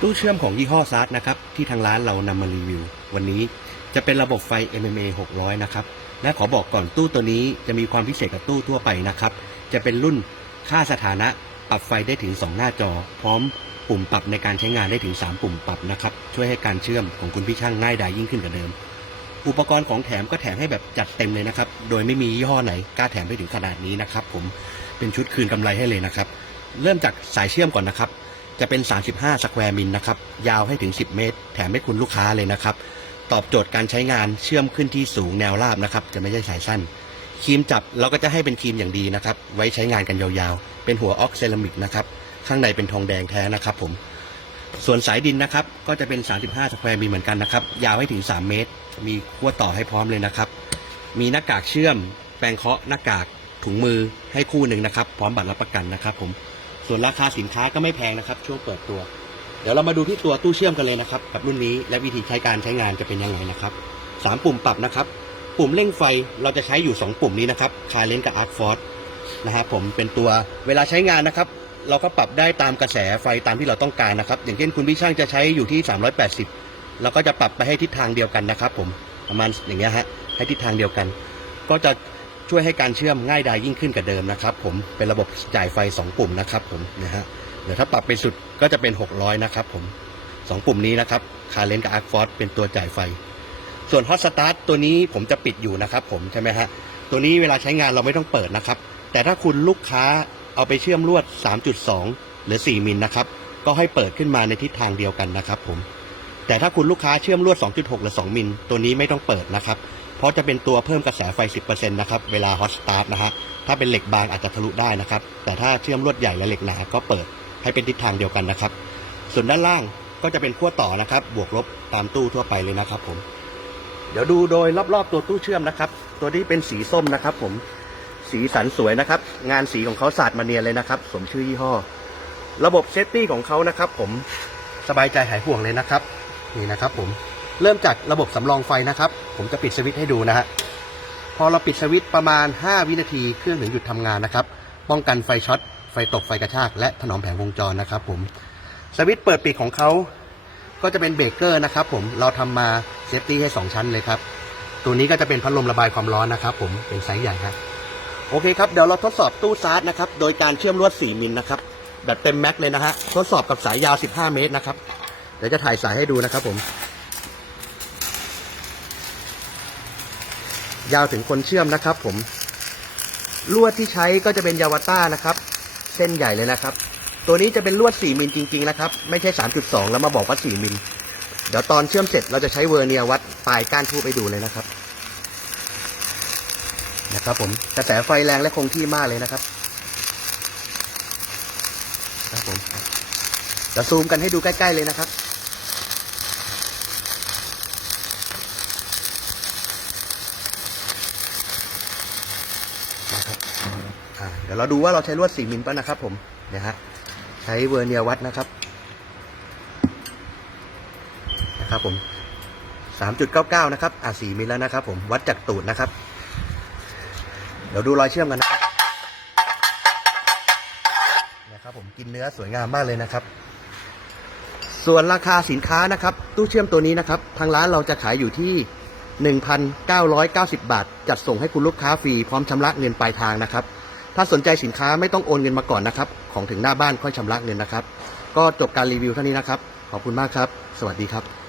ตู้เชื่อมของยี่ห้อซาร์นะครับที่ทางร้านเรานำมารีวิว วันนี้จะเป็นระบบไฟ MMA 600 นะครับและขอบอกก่อนตู้ตัวนี้จะมีความพิเศษกับตู้ทั่วไปนะครับ จะเป็นรุ่นค่าสถานะปรับไฟได้ถึง 2 หน้าจอ พร้อมปุ่มปรับในการใช้งานได้ถึง 3 ปุ่มปรับนะครับ ช่วยให้การเชื่อมของคุณพี่ช่างง่ายดายยิ่งขึ้นกว่าเดิม อุปกรณ์ของแถมก็แถมให้แบบจัดเต็มเลยนะครับ โดยไม่มียี่ห้อไหนกล้าแถมได้ถึงขนาดนี้นะครับ ผมเป็นชุดคืนกำไรให้เลยนะครับ เริ่มจากสายเชื่อมก่อนนะครับ จะเป็น 35 สแควร์มิลนะครับ ยาวให้ถึง 10 เมตร แถมให้คุณลูกค้าเลยนะครับ ตอบโจทย์การใช้งานเชื่อมขึ้นที่สูงแนวราบนะครับ จะไม่ใช่สายสั้น ครีมจับเราก็จะให้เป็นครีมอย่างดีนะครับ ไว้ใช้งานกันยาวๆ เป็นหัวออกเซรามิกนะครับ ข้างในเป็นทองแดงแท้นะครับผม ส่วนสายดินนะครับ ก็จะเป็น 35 สแควร์มิลเหมือนกันนะครับ ยาวให้ถึง 3 เมตร มีขั้วต่อให้พร้อมเลยนะครับ มีหน้ากากเชื่อม แปรงเคาะหน้ากากถุงมือให้คู่หนึ่งนะครับ พร้อมบัตรรับประกันนะครับผม ส่วนราคาสินค้าก็ไม่แพงนะครับ ช่วงเปิดตัว เดี๋ยวเรามาดูที่ตัวตู้เชื่อมกันเลยนะครับ กับรุ่นนี้และวิธีใช้การใช้งานจะเป็นยังไงนะครับสามปุ่มปรับนะครับ ปุ่มเร่งไฟเราจะใช้อยู่ 2 ปุ่มนี้นะครับคาเลนกับอาร์คฟอร์นะครับผมเป็นตัวเวลาใช้งานนะครับ เราก็ปรับได้ตามกระแสไฟตามที่เราต้องการนะครับ อย่างเช่นคุณพี่ช่างจะใช้อยู่ที่ 380เราก็จะปรับไปให้ทิศทางเดียวกันนะครับ ผมประมาณอย่างเงี้ยฮะให้ทิศทางเดียวกัน ก็จะ ช่วยให้การเชื่อมง่ายดายยิ่งขึ้นกว่าเดิมนะครับผมเป็นระบบจ่ายไฟ 2 ปุ่มนะครับผมนะฮะเดี๋ยวถ้าปรับไปสุดก็จะเป็น 600 นะครับผมสองปุ่มนี้นะครับคาเลนกับอาร์คฟอร์เป็นตัวจ่ายไฟ ส่วนฮอตสตาร์ทตัวนี้ผมจะปิดอยู่นะครับผมใช่ไหมฮะตัวนี้เวลาใช้งานเราไม่ต้องเปิดนะครับ แต่ถ้าคุณลูกค้าเอาไปเชื่อมลวด 3.2 หรือ 4 มิลนะครับก็ให้เปิดขึ้นมาในทิศทางเดียวกันนะครับผมแต่ถ้าคุณลูกค้าเชื่อมลวด 2.6 หรือ 2 มิล ตัวนี้ไม่ต้องเปิดนะครับ ราะจะเป็นตัวเพิ่มกระแสไฟ 10%นะครับ เวลาฮอตสตาร์ทนะฮะ ถ้าเป็นเหล็กบางอาจจะทะลุได้นะครับ แต่ถ้าเชื่อมลวดใหญ่และเหล็กหนาก็เปิดให้เป็นทิศทางเดียวกันนะครับ ส่วนด้านล่างก็จะเป็นขั้วต่อนะครับ บวกลบตามตู้ทั่วไปเลยนะครับผม เดี๋ยวดูโดยรอบๆตัวตู้เชื่อมนะครับ ตัวนี้เป็นสีส้มนะครับผม สีสันสวยนะครับ งานสีของเขาสาดมาเนียนเลยนะครับ สมชื่อยี่ห้อ ระบบเซฟตี้ของเขานะครับ ผม สบายใจหายห่วงเลยนะครับ นี่นะครับผม เริ่มจากระบบสำรองไฟนะครับ ผมจะปิดสวิตช์ให้ดูนะฮะ พอเราปิดสวิตช์ประมาณ 5 วินาทีเครื่องถึงหยุดทำงานนะครับ ป้องกันไฟช็อต ไฟตก ไฟกระชาก และถนอมแผงวงจรนะครับผม สวิตช์เปิดปิดของเขาก็จะเป็นเบรกเกอร์นะครับผม เราทำมาเซฟตี้ให้สองชั้นเลยครับ ตัวนี้ก็จะเป็นพัดลมระบายความร้อนนะครับผม เป็นไซส์ใหญ่ครับโอเคครับ เดี๋ยวเราทดสอบตู้ซาร์จนะครับ โดยการเชื่อมลวด 4 มิลนะครับ แบบเต็มแม็กเลยนะฮะ ทดสอบกับสายยาว 15 เมตรนะครับ เดี๋ยวจะถ่ายสายให้ดูนะครับผม ยาวถึงคนเชื่อมนะครับ ผมลวดที่ใช้ก็จะเป็นยาวาต้านะครับ เส้นใหญ่เลยนะครับ ตัวนี้จะเป็นลวด 4 มิลจริงๆนะครับ ไม่ใช่ 3.2 แล้วมาบอกว่า 4 มิล เดี๋ยวตอนเชื่อมเสร็จเราจะใช้เวอร์เนียวัดปลายก้านทูบไปดูเลยนะครับ นะครับผมกระแสไฟแรงและคงที่มากเลยนะครับ ครับผมจะซูมกันให้ดูใกล้ ๆ เลยนะครับ อ่าเดี๋ยวเราดูว่าเราใช้ลวด4มิลป่ะนะครับ ผมเนี่ยฮะใช้เวอร์เนียวัดนะครับนะครับผม3.99นะครับอ่า4มิลแล้วนะครับ ผมวัดจากตูดนะครับ เดี๋ยวดูรอยเชื่อมกันนะครับนะครับผมกินเนื้อสวยงามมากเลยนะครับ ส่วนราคาสินค้านะครับ ตู้เชื่อมตัวนี้นะครับ ทางร้านเราจะขายอยู่ที่ 1,990 บาท จัดส่งให้คุณลูกค้าฟรีพร้อมชำระเงินปลายทางนะครับ ถ้าสนใจสินค้าไม่ต้องโอนเงินมาก่อนนะครับ ของถึงหน้าบ้านค่อยชำระเงินนะครับ ก็จบการรีวิวเท่านี้นะครับ ขอบคุณมากครับ สวัสดีครับ